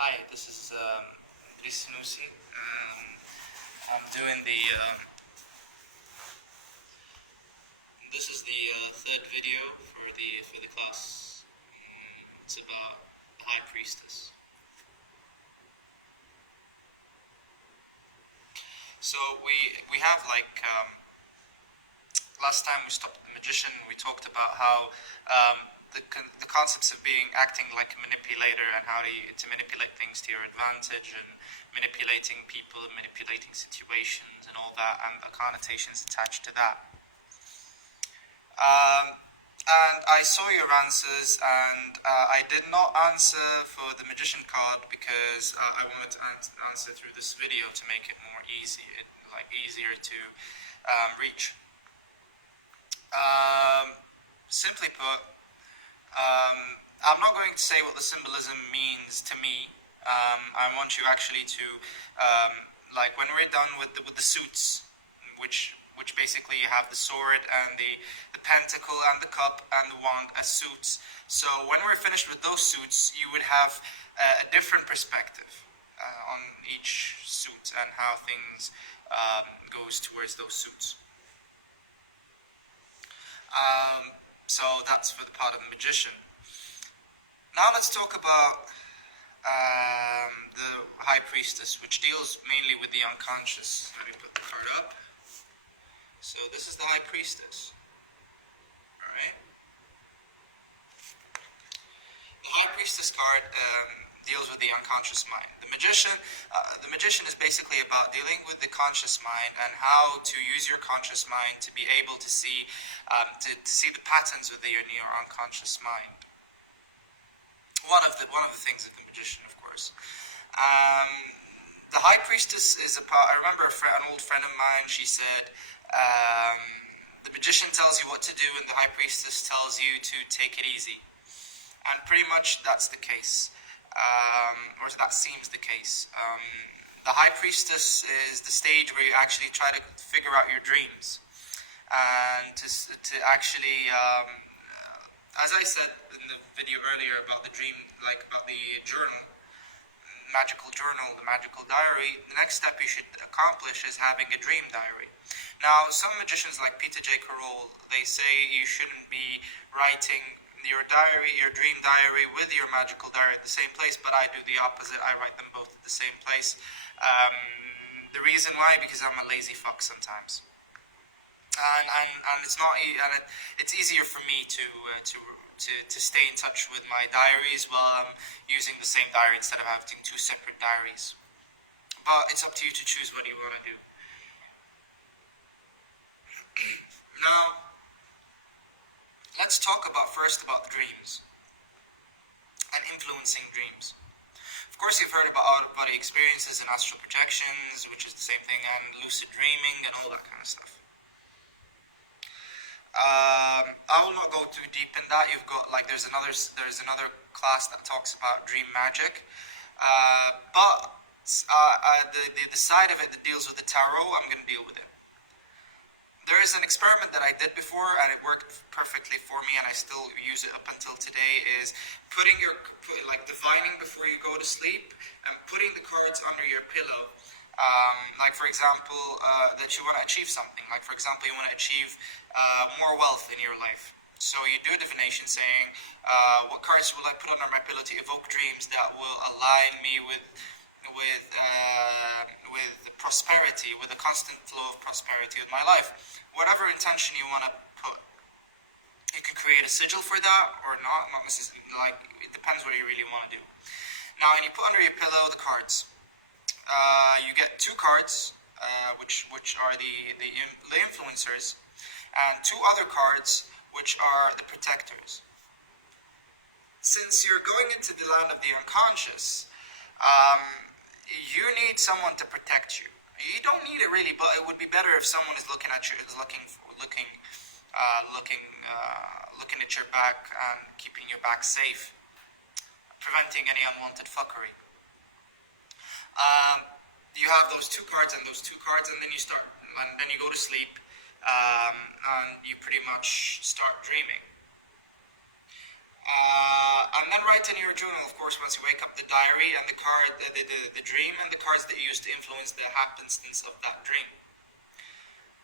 Hi, this is AlSanussi. I'm doing the. This is the third video for the class. It's about the High Priestess. So we have last time we stopped the magician. We talked about how the concepts of acting like a manipulator and how to manipulate things to your advantage and manipulating people, manipulating situations and all that, and the connotations attached to that. And I saw your answers, and I did not answer for the magician card because I wanted to answer through this video to make it more easier to reach. Simply put, I'm not going to say what the symbolism means to me. I want you actually to, when we're done with the suits, which basically you have the sword and the pentacle and the cup and the wand as suits. So when we're finished with those suits, you would have a different perspective on each suit and how things goes towards those suits. So that's for the part of the magician. Now let's talk about the High Priestess, which deals mainly with the unconscious. Let me put the card up. So this is the High Priestess. Alright. The High Priestess card deals with the unconscious mind. The magician is basically about dealing with the conscious mind and how to use your conscious mind to be able to see the patterns within your unconscious mind. One of the things of the magician, of course. The High Priestess is I remember an old friend of mine. She said, the magician tells you what to do, and the High Priestess tells you to take it easy. And pretty much that's the case. Or that seems the case. The High Priestess is the stage where you actually try to figure out your dreams. And to actually, as I said in the video earlier about the dream, about the journal, magical journal, the magical diary, the next step you should accomplish is having a dream diary. Now, some magicians like Peter J. Carroll, they say you shouldn't be writing your dream diary with your magical diary at the same place, but I do the opposite. I write them both at the same place. The reason why, because I'm a lazy fuck sometimes. And it's not, and it's easier for me to stay in touch with my diaries while I'm using the same diary instead of having two separate diaries. But it's up to you to choose what you want to do. Now, let's talk first about dreams and influencing dreams. Of course, you've heard about out-of-body experiences and astral projections, which is the same thing, and lucid dreaming and all that kind of stuff. I will not go too deep in that. You've got there's another class that talks about dream magic, but the side of it that deals with the tarot, I'm going to deal with it. There is an experiment that I did before, and it worked perfectly for me, and I still use it up until today. Is divining before you go to sleep and putting the cards under your pillow. For example, that you want to achieve something. For example, you want to achieve more wealth in your life. So you do a divination saying, what cards will I put under my pillow to evoke dreams that will align me with prosperity, with a constant flow of prosperity in my life. Whatever intention you want to put. You can create a sigil for that or not necessarily. It depends what you really want to do. Now, when you put under your pillow the cards, you get two cards, which are the influencers, and two other cards, which are the protectors. Since you're going into the land of the unconscious, you need someone to protect you. You don't need it really, but it would be better if someone is looking at you, looking at your back and keeping your back safe, preventing any unwanted fuckery. You have those two cards and then you go to sleep, and you pretty much start dreaming. And then write in your journal, of course, once you wake up, the diary and the card, the dream, and the cards that you used to influence the happenstance of that dream.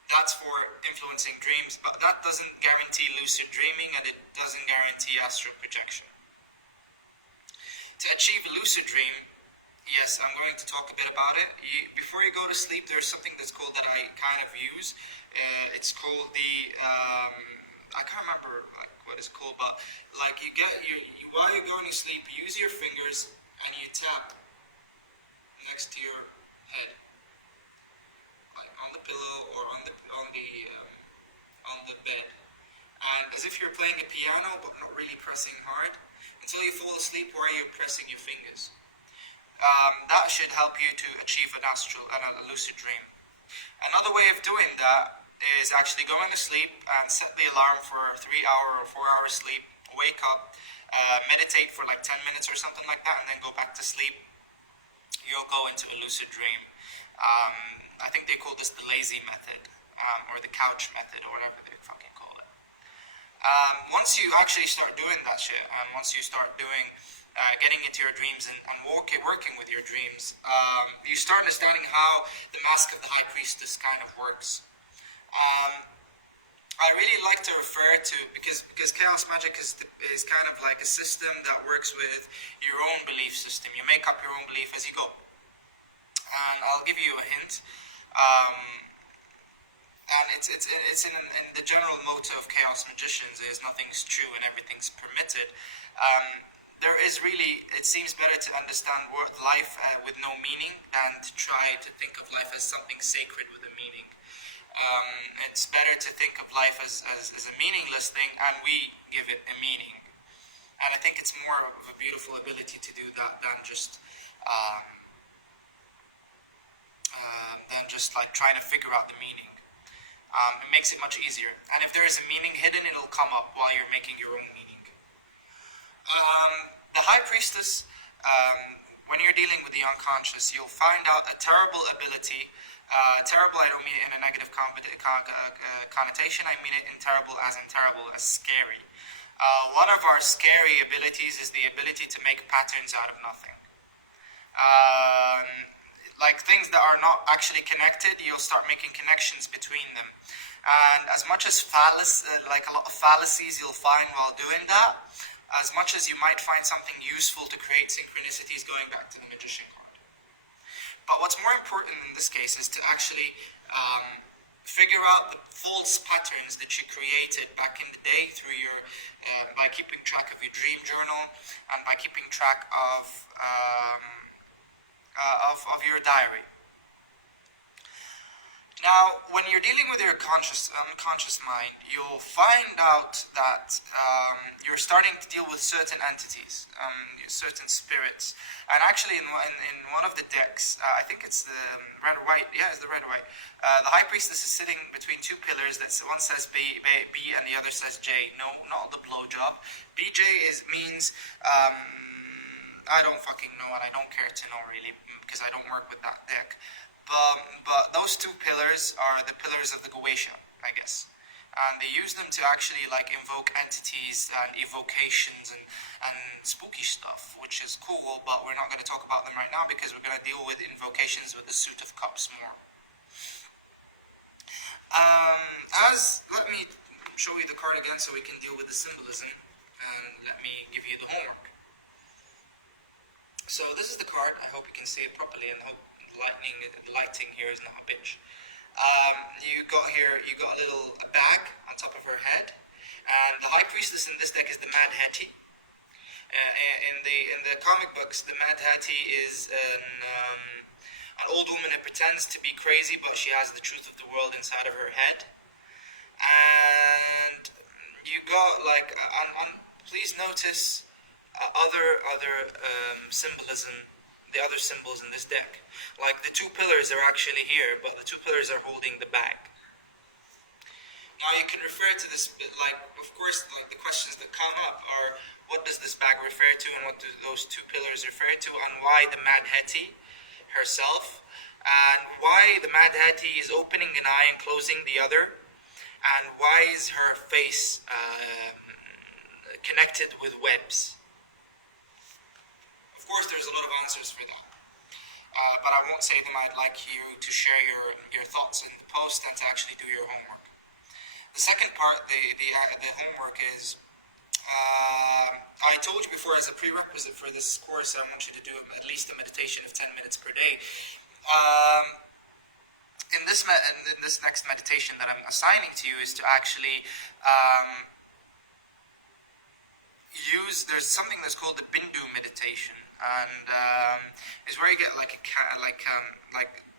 That's for influencing dreams, but that doesn't guarantee lucid dreaming, and it doesn't guarantee astral projection. To achieve a lucid dream, yes, I'm going to talk a bit about it. Before you go to sleep, there's something that's called, that I kind of use. It's called the, I can't remember like what it's called, but like while you're going to sleep, you use your fingers and you tap next to your head, like on the pillow or on the bed, and as if you're playing a piano, but not really pressing hard, until you fall asleep while you're pressing your fingers. That should help you to achieve an astral and a lucid dream. Another way of doing that is actually going to sleep and set the alarm for 3-hour or 4-hour sleep, wake up, meditate for like 10 minutes or something like that, and then go back to sleep. You'll go into a lucid dream. I think they call this the lazy method, or the couch method, or whatever they fucking call it. Once you actually start doing that shit, and once you start doing, getting into your dreams and working with your dreams, you start understanding how the mask of the High Priestess kind of works. I really like to refer to, because chaos magic is kind of like a system that works with your own belief system. You make up your own belief as you go. And I'll give you a hint. And it's in the general motto of chaos magicians is nothing's true and everything's permitted. There is really, it seems better to understand life with no meaning than to try to think of life as something sacred with a meaning. It's better to think of life as a meaningless thing, and we give it a meaning. And I think it's more of a beautiful ability to do that than just like trying to figure out the meaning. It makes it much easier. And if there is a meaning hidden, it'll come up while you're making your own meaning. The High Priestess, when you're dealing with the unconscious, you'll find out a terrible ability. Terrible, I don't mean it in a negative connotation. I mean it in terrible as scary. One of our scary abilities is the ability to make patterns out of nothing. Like things that are not actually connected, you'll start making connections between them. And as much as like a lot of fallacies you'll find while doing that, as much as you might find something useful to create synchronicities, going back to the magician card. But what's more important in this case is to actually figure out the false patterns that you created back in the day through your, by keeping track of your dream journal and by keeping track of your diary. Now, when you're dealing with your unconscious mind, you'll find out that you're starting to deal with certain entities, certain spirits. And actually, in one of the decks, I think it's the red-white, yeah, it's the red-white, the High Priestess is sitting between two pillars. One says B and the other says J. No, not the blowjob. BJ means... I don't fucking know, and I don't care to know really, because I don't work with that deck. But those two pillars are the pillars of the Goetia, I guess. And they use them to actually like invoke entities and evocations and spooky stuff, which is cool, but we're not going to talk about them right now because we're going to deal with invocations with the Suit of Cups more. Let me show you the card again so we can deal with the symbolism, and let me give you the homework. So this is the card. I hope you can see it properly, and hope the lighting here is not a bitch. You got a little bag on top of her head, and the High Priestess in this deck is the Mad Hattie. In the comic books, the Mad Hattie is an old woman who pretends to be crazy, but she has the truth of the world inside of her head. And you got like, please notice. Other symbolism, the other symbols in this deck. Like the two pillars are actually here, but the two pillars are holding the bag. Now you can refer to this, like, of course, like the questions that come up are, what does this bag refer to, and what do those two pillars refer to, and why the Mad Hattie herself, and why the Mad Hattie is opening an eye and closing the other, and why is her face connected with webs? Of course, there's a lot of answers for that. But I won't say them. I'd like you to share your thoughts in the post and to actually do your homework. The second part, the homework is, I told you before as a prerequisite for this course that I want you to do at least a meditation of 10 minutes per day. In this next meditation that I'm assigning to you is to actually there's something that's called the Bindu meditation, and is where you get like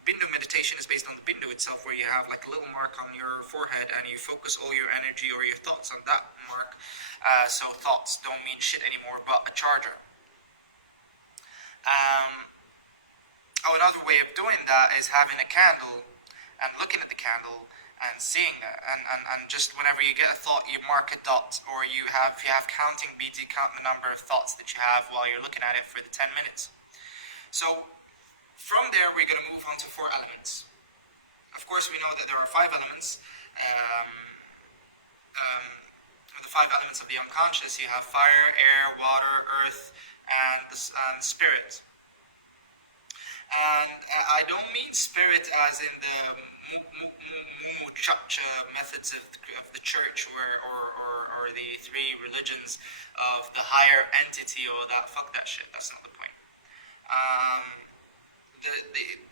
Bindu meditation is based on the Bindu itself, where you have like a little mark on your forehead and you focus all your energy or your thoughts on that mark. So thoughts don't mean shit anymore, but a charger. Another way of doing that is having a candle and looking at the candle and seeing that, and just whenever you get a thought, you mark a dot, or if you have counting beads, you count the number of thoughts that you have while you're looking at it for the 10 minutes. So from there, we're going to move on to 4 elements. Of course, we know that there are 5 elements. The 5 elements of the unconscious. You have fire, air, water, earth, and spirit. And I don't mean spirit as in the muchacha methods of the church or the 3 religions of the higher entity or that. Fuck that shit. That's not the point.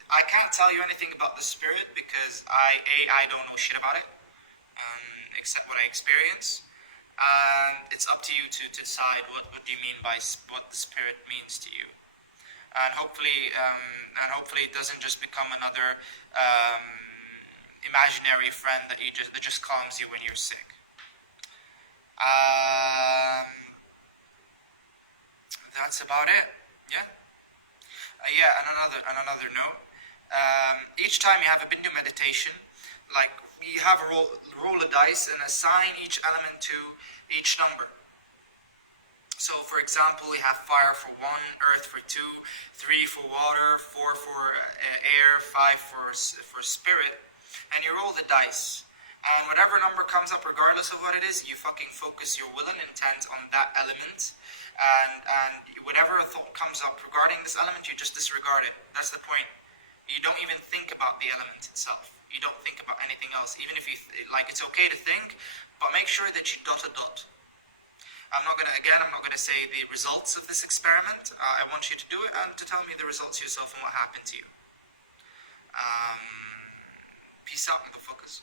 I can't tell you anything about the spirit because I don't know shit about it, except what I experience. And it's up to you to decide what do you mean by what the spirit means to you. And hopefully it doesn't just become another imaginary friend that just calms you when you're sick. That's about it. Yeah. And another note. Each time you have a Bindu meditation, like you have a roll a dice and assign each element to each number. So, for example, we have fire for 1, earth for 2, 3 for water, 4 for air, 5 for spirit, and you roll the dice. And whatever number comes up, regardless of what it is, you fucking focus your will and intent on that element, and whatever thought comes up regarding this element, you just disregard it. That's the point. You don't even think about the element itself. You don't think about anything else, even if you it's okay to think, but make sure that you dot a dot. I'm not going to say the results of this experiment. I want you to do it and to tell me the results yourself and what happened to you. Peace out, motherfuckers.